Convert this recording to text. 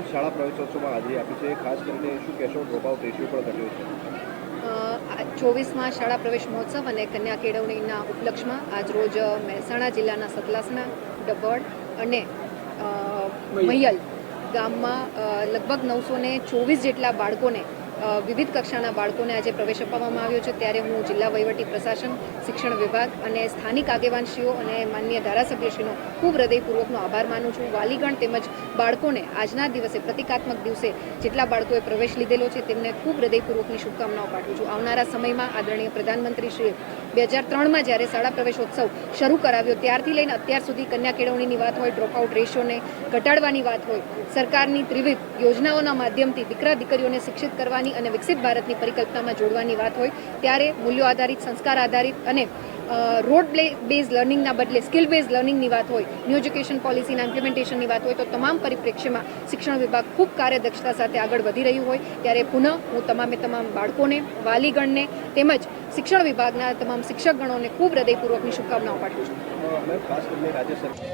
તમામ શાળા પ્રવેશોત્સવમાં હાજરી આપી છે, ખાસ કરીને શું કહેશો? ડ્રોપઆઉટ રેશિયો પણ ઘટ્યો છે. 24માં શાળા પ્રવેશ મહોત્સવ અને કન્યા કેળવણીના ઉપલક્ષમાં આજરોજ મહેસાણા જિલ્લાના સતલાસના, ડભોડ અને મૈયલ ગામમાં લગભગ 924 જેટલા બાળકોને વિવિધ કક્ષાના બાળકોને આજે પ્રવેશ અપાવવામાં આવ્યો છે. ત્યારે હું જિલ્લા વહીવટી પ્રશાસન, શિક્ષણ વિભાગ અને સ્થાનિક આગેવાનશ્રીઓ અને માનનીય ધારાસભ્યશ્રીનો ખૂબ હૃદયપૂર્વકનો આભાર માનું છું. વાલીગણ તેમજ બાળકોને આજના દિવસે, પ્રતિકાત્મક દિવસે જેટલા બાળકોએ પ્રવેશ લીધેલો છે તેમને ખૂબ હૃદયપૂર્વકની શુભકામનાઓ પાઠવું છું. આવનારા સમયમાં આદરણીય પ્રધાનમંત્રીશ્રીએ 2003માં જ્યારે શાળા પ્રવેશોત્સવ શરૂ કરાવ્યો ત્યારથી લઈને અત્યાર સુધી કન્યા કેળવણીની વાત હોય, ડ્રોપઆઉટ રેશિયોને ઘટાડવાની વાત હોય, સરકારની ત્રિવિધ યોજનાઓના માધ્યમથી દીકરા દીકરીઓને શિક્ષિત કરવાની અને વિકસિત ભારતની પરિકલ્પનામાં જોડવાની વાત હોય, ત્યારે મૂલ્યો આધારિત, સંસ્કાર આધારિત અને રોડ બેઝ લર્નિંગના બદલે સ્કિલ બેઝ લર્નિંગની વાત હોય, ન્યૂ એજ્યુકેશન પોલિસીના ઇમ્પ્લિમેન્ટેશનની વાત હોય, તો તમામ પરિપ્રેક્ષ્યમાં શિક્ષણ વિભાગ ખૂબ કાર્યદક્ષતા સાથે આગળ વધી રહ્યું હોય ત્યારે પુનઃ હું તમામ બાળકોને, વાલીગણને તેમજ શિક્ષણ વિભાગના તમામ શિક્ષકગણોને ખૂબ હૃદયપૂર્વકની શુભકામનાઓ પાઠવું છું. ખાસ કરીને રાજ્ય સરકાર